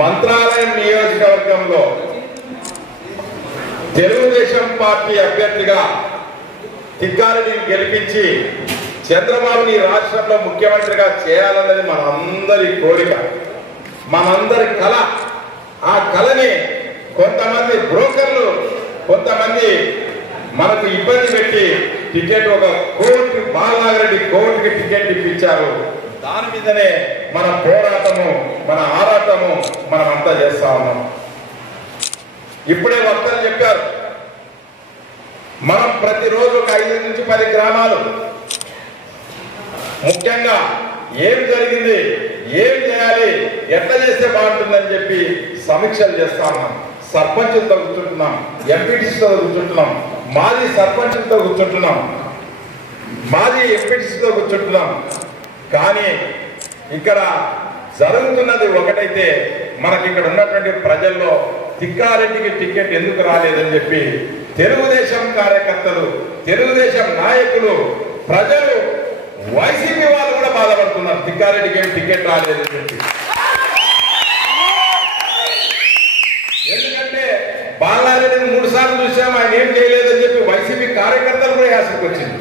మంత్రాలయం నియోజకవర్గంలో తెలుగుదేశం పార్టీ అభ్యర్థిగా తిక్కారెడ్డిని గెలిపించి చంద్రబాబుని రాష్ట్రంలో ముఖ్యమంత్రిగా చేయాలన్నది మనందరి కోరిక, మనందరి కళ. ఆ కళని కొంతమంది బ్రోకర్లు, కొంతమంది మనకు ఇబ్బంది పెట్టి టికెట్ ఒక కోర్టు బాలనాగిరెడ్డి కోర్టుకి టికెట్ ఇప్పించారు. దాని మీదనే మన పోరాటము, మన ఆరాటము మనమంతా చేస్తా ఉన్నాం. ఇప్పుడే వక్తలు చెప్పారు, మనం ప్రతిరోజు ఒక 5 నుంచి 10 గ్రామాలు ముఖ్యంగా ఏం జరిగింది, ఏం చేయాలి, ఎట్లా చేస్తే బాగుంటుందని చెప్పి సమీక్షలు చేస్తా ఉన్నాం. సర్పంచులతో కూర్చుంటున్నాం, ఎంపీటీసీతో కూర్చుంటున్నాం, మాజీ సర్పంచులతో కూర్చుంటున్నాం, మాజీ ఎంపీటీసీతో కూర్చుంటున్నాం. కానీ ఇక్కడ జరుగుతున్నది ఒకటైతే, మనకి ఇక్కడ ఉన్నటువంటి ప్రజల్లో తిక్కారెడ్డికి టికెట్ ఎందుకు రాలేదని చెప్పి తెలుగుదేశం కార్యకర్తలు, తెలుగుదేశం నాయకులు, ప్రజలు, వైసీపీ వాళ్ళు కూడా బాధపడుతున్నారు. తిక్కారెడ్డికి ఏం టికెట్ రాలేదని చెప్పి. ఎందుకంటే బాలారెడ్డిని 3 సార్లు చూసాం, ఆయన ఏం చేయలేదని చెప్పి వైసీపీ కార్యకర్తలు కూడా యాసకు వచ్చింది.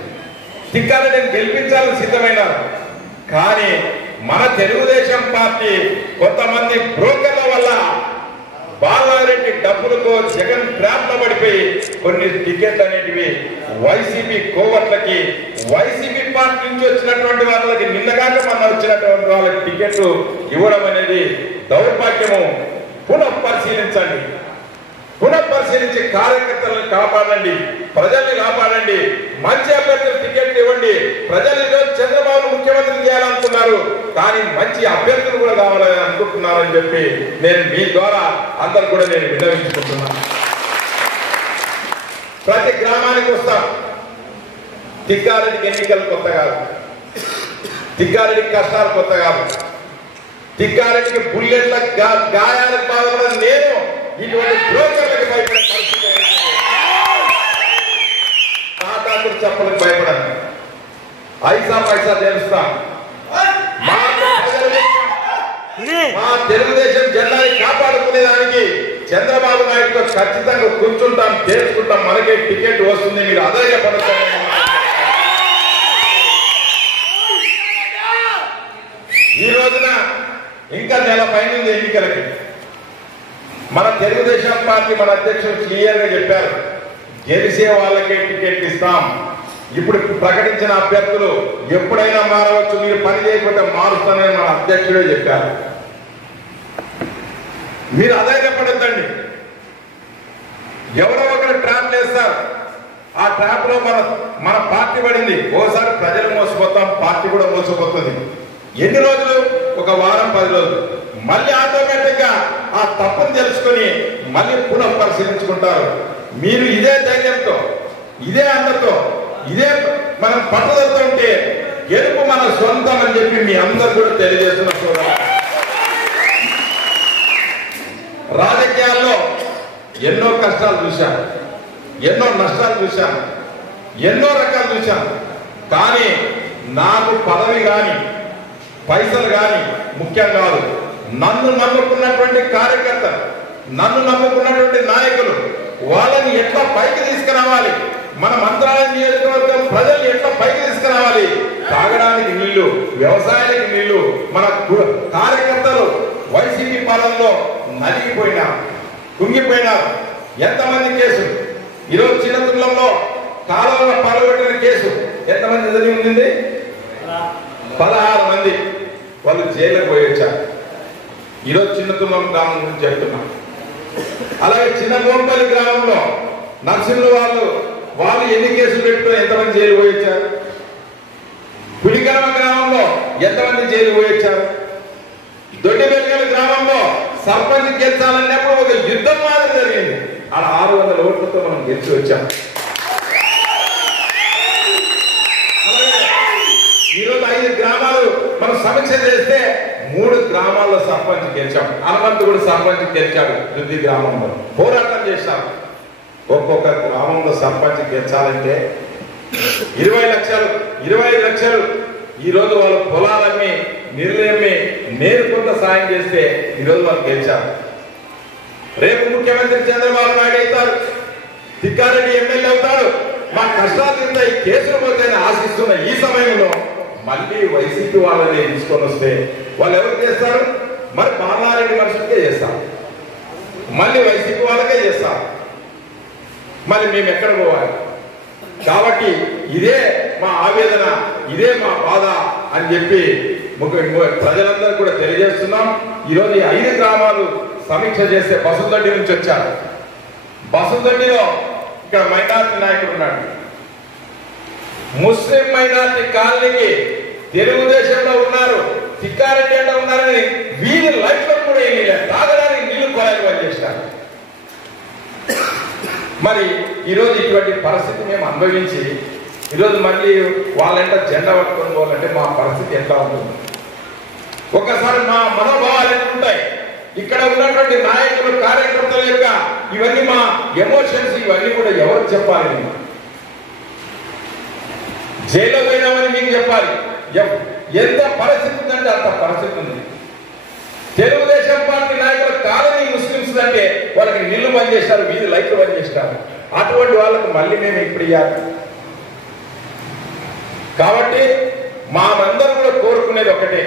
తిక్కారెడ్డిని గెలిపించాలని సిద్ధమైనారు. కానీ మన తెలుగుదేశం పార్టీ కొంతమంది బ్రోకర్ల వల్ల బాలారెడ్డి డబ్బులతో జగన్ ట్రాప్ లో పడిపోయి కొన్ని టికెట్లు అనేటివి వైసీపీ కోవట్లకి, వైసీపీ పార్టీ నుంచి వచ్చినటువంటి వాళ్ళకి, నిన్నగాక మన వచ్చినటువంటి వాళ్ళకి టికెట్లు ఇవ్వడం అనేది దౌర్భాగ్యము. పునఃపరిశీలించండి, పునఃపరిశీలించి కార్యకర్తలను కాపాడండి, ప్రజల్ని కాపాడండి, మంచి అభ్యర్థులు టికెట్లు ఇవ్వండి. ప్రజలు ఈరోజు చంద్రబాబు ముఖ్యమంత్రి చేయాలనుకున్నారు, కానీ మంచి అభ్యర్థులు కూడా కావాలని అనుకుంటున్నారని చెప్పి నేను మీ ద్వారా అందరు కూడా నేను విన్నవించుకుంటున్నాను. ప్రతి గ్రామానికి వస్తాం. తిక్కారెడ్డికి ఎన్నికలు కొత్త కాదు, తిక్కారెడ్డికి కష్టాలు కొత్త కాదు, తిక్కారెడ్డికి బుల్లెట్ల గాయాలకు బాధపడదు నేను. ఇటువంటి బ్రోకర్లకు భయపడే పరిస్థితి, తాటాకులు చెప్పలకు భయపడను, ఐసా పైసా తెలుస్తాం. మా తెలుగుదేశం జెండాని కాపాడుకునేదానికి చంద్రబాబు నాయుడుతో ఖచ్చితంగా కూర్చుంటాం, చేసుకుంటాం. మనకే టికెట్ వస్తుంది, మీరు అధైర్యపడతారు. ఈ రోజున ఇంకా నెల పైన ఎన్నికలకి మన తెలుగుదేశం పార్టీ, మన అధ్యక్షులు క్లియర్ గా చెప్పారు, గెలిచే వాళ్ళకే టికెట్ ఇస్తాం. ఇప్పుడు ప్రకటించిన అభ్యర్థులు ఎప్పుడైనా మారవచ్చు, మీరు పని చేయకపోతే మారుస్తానని మన అధ్యక్షుడే చెప్పారు. మీరు అధైర్యపడద్దండి. ఎవరో ఒకరు ట్రాప్ చేస్తారు, ఆ ట్రాప్ లో మన పార్టీ పడింది. ఓసారి ప్రజలు మోసపోతాం, పార్టీ కూడా మోసపోతుంది. ఎన్ని రోజులు? ఒక వారం 10 రోజులు. మళ్ళీ ఆటోమేటిక్ గా ఆ తప్పును తెలుసుకొని మళ్ళీ పునః పరిశీలించుకుంటారు. మీరు ఇదే ధైర్యంతో, ఇదే అండతో, ఇదే మనం పట్టుదలతో ఉంటే గెలుపు మన సొంతం అని చెప్పి మీ అందరూ కూడా తెలియజేస్తున్న చూడాలి. రాజకీయాల్లో ఎన్నో కష్టాలు చూశాను, ఎన్నో నష్టాలు చూశాను, ఎన్నో రకాలు చూశాను. కానీ నాకు పదవి కానీ పైసలు కానీ ముఖ్యం కాదు. నన్ను నమ్ముకున్నటువంటి కార్యకర్తలు, నన్ను నమ్ముకున్నటువంటి నాయకులు, వాళ్ళని ఎట్లా పైకి తీసుకురావాలి, మన మంత్రాలయం నియోజకవర్గం ప్రజల్ని ఎట్లా పైకి తీసుకురావాలి, తాగడానికి నీళ్లు, వ్యవసాయానికి నీళ్లు. మన కార్యకర్తలు వైసీపీ పాలనలో నలిగిపోయినారు, కుంగిపోయినారు. ఎంతమంది కేసులు ఈరోజు చిన్నతుల్లంలో కాలంలో పడగొట్టిన కేసు ఎంతమంది జరిగి ఉంటుంది? 16 మంది వాళ్ళు జైలుకు పోయి వచ్చారు. ఈరోజు చిన్నతుల్లం గ్రామం గురించి చెప్తున్నాం. అలాగే చిన్న గోంపల్లి గ్రామంలో నర్సింహులు వాళ్ళు ఎన్ని కేసులు పెట్టుకుని ఎంతమంది జైలు పోయి వచ్చారు? పులికరమ గ్రామంలో ఎంతమంది జైలు పోయి వచ్చారు? దొడ్డిబెల్గల గ్రామంలో సర్పంచ్ గెలిచాలన్నప్పుడు ఒక యుద్ధం మాదిరి జరిగింది. అలా 600 ఓట్లతో మనం గెలిచి వచ్చాం. ఈరోజు 5 గ్రామాలు మనం సమీక్ష చేస్తే 3 గ్రామాల్లో సర్పంచ్ గెలిచాం. హనుమంతుడు సర్పంచ్ గెలిచాడు. దుద్ది గ్రామంలో పోరాటం చేశాం. ఒక్కొక్క గ్రామంలో సర్పంచ్ గెలిచాలంటే 20 లక్షలు 25 లక్షలు. ఈరోజు వాళ్ళ పొలాలన్నీ నిర్ణయమే నేను కొంత సాయం చేస్తే ఈరోజు వాళ్ళు గెలిచారు. రేపు ముఖ్యమంత్రి చంద్రబాబు నాయుడు అవుతారు, తిక్కారెడ్డి ఎమ్మెల్యే అవుతాడు. మా కష్టాలు కింద ఈ కేసులు పోతాయని ఆశిస్తున్న ఈ సమయంలో మళ్ళీ వైసీపీ వాళ్ళని తీసుకొని వస్తే వాళ్ళు ఎవరు చేస్తారు? మరి బాలారెడ్డి మనుషులకే చేస్తారు, మళ్ళీ వైసీపీ వాళ్ళకే చేస్తారు. మరి మేము ఎక్కడ పోవాలి? కాబట్టి ఇదే మా ఆవేదన, ఇదే మా బాధ అని చెప్పి ప్రజలందరూ కూడా తెలియజేస్తున్నాం. ఈరోజు ఈ 5 గ్రామాలు సమీక్ష చేస్తే బసందొడ్డి నుంచి వచ్చారు. బసందొడ్డిలో ఇక్కడ మైనార్టీ నాయకుడు ఉన్నాడు. ముస్లిం మైనార్టీ కాలనీకి తెలుగుదేశంలో ఉన్నారు, తిక్కారెడ్డి అంటే ఉన్నారని వీధి లైఫ్లో కూడా ఏమీ లేదు, తాగడానికి నీళ్లు కొలాయి బంద్ చేశారు. మరి ఈరోజు ఇటువంటి పరిస్థితి మేము అనుభవించి ఈరోజు మళ్ళీ వాళ్ళంట జెండా పట్టుకొని పోవాలంటే మా పరిస్థితి ఎట్లా ఉంటుంది? ఒక్కసారి మా మనోభావాలు ఎట్లుంటాయి? ఇక్కడ ఉన్నటువంటి నాయకులు కార్యకర్తల యొక్క ఇవన్నీ మా ఎమోషన్స్, ఇవన్నీ కూడా ఎవరు చెప్పాలి? జైల్లో పోయినామని మీకు చెప్పాలి. ఎంత పరిస్థితి ఉందంటే అంత పరిస్థితి ఉంది. తెలుగుదేశం పార్టీ నాయకుల కాలనీ ముస్లింస్ అంటే వాళ్ళకి నీళ్లు బంద్ చేశారు, వీధి లైట్లు బంద్ చేశారు. అటువంటి వాళ్ళకు మళ్ళీ మేము ఇప్పుడు ఇవ్వాలి. కాబట్టి మామందరం కూడా కోరుకునేది ఒకటే,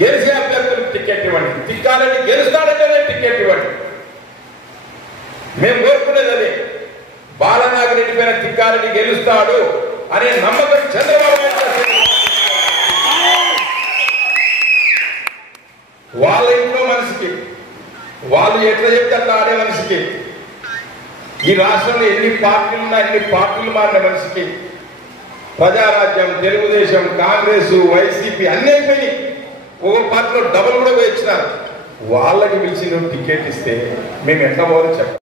గెలిచే అభ్యర్థులకు టికెట్ ఇవ్వండి. తిక్కాలని గెలుస్తాడంటేనే టికెట్ ఇవ్వండి. మేము కోరుకునేది అదే. బాలనాగిరెడ్డి పైన తిక్కాలని గెలుస్తాడు అనే నమ్మకం చంద్రబాబు నాయుడు వాళ్ళ ఇంట్లో మనిషికి, వాళ్ళు ఎట్లా చెప్తే అట్లా ఆడే మనిషికి, ఈ రాష్ట్రంలో ఎన్ని పార్టీలు ఉన్నా ఎన్ని పార్టీలు మారిన మనిషికి ప్రజారాజ్యం, తెలుగుదేశం, కాంగ్రెస్, వైసీపీ అన్ని అయిపోయి ఒక పార్టీలో డబుల్ కూడా ఇచ్చినారు. వాళ్ళకి పిలిచి నువ్వు టికెట్ ఇస్తే మేము ఎట్లా పోవాలి చెప్పండి.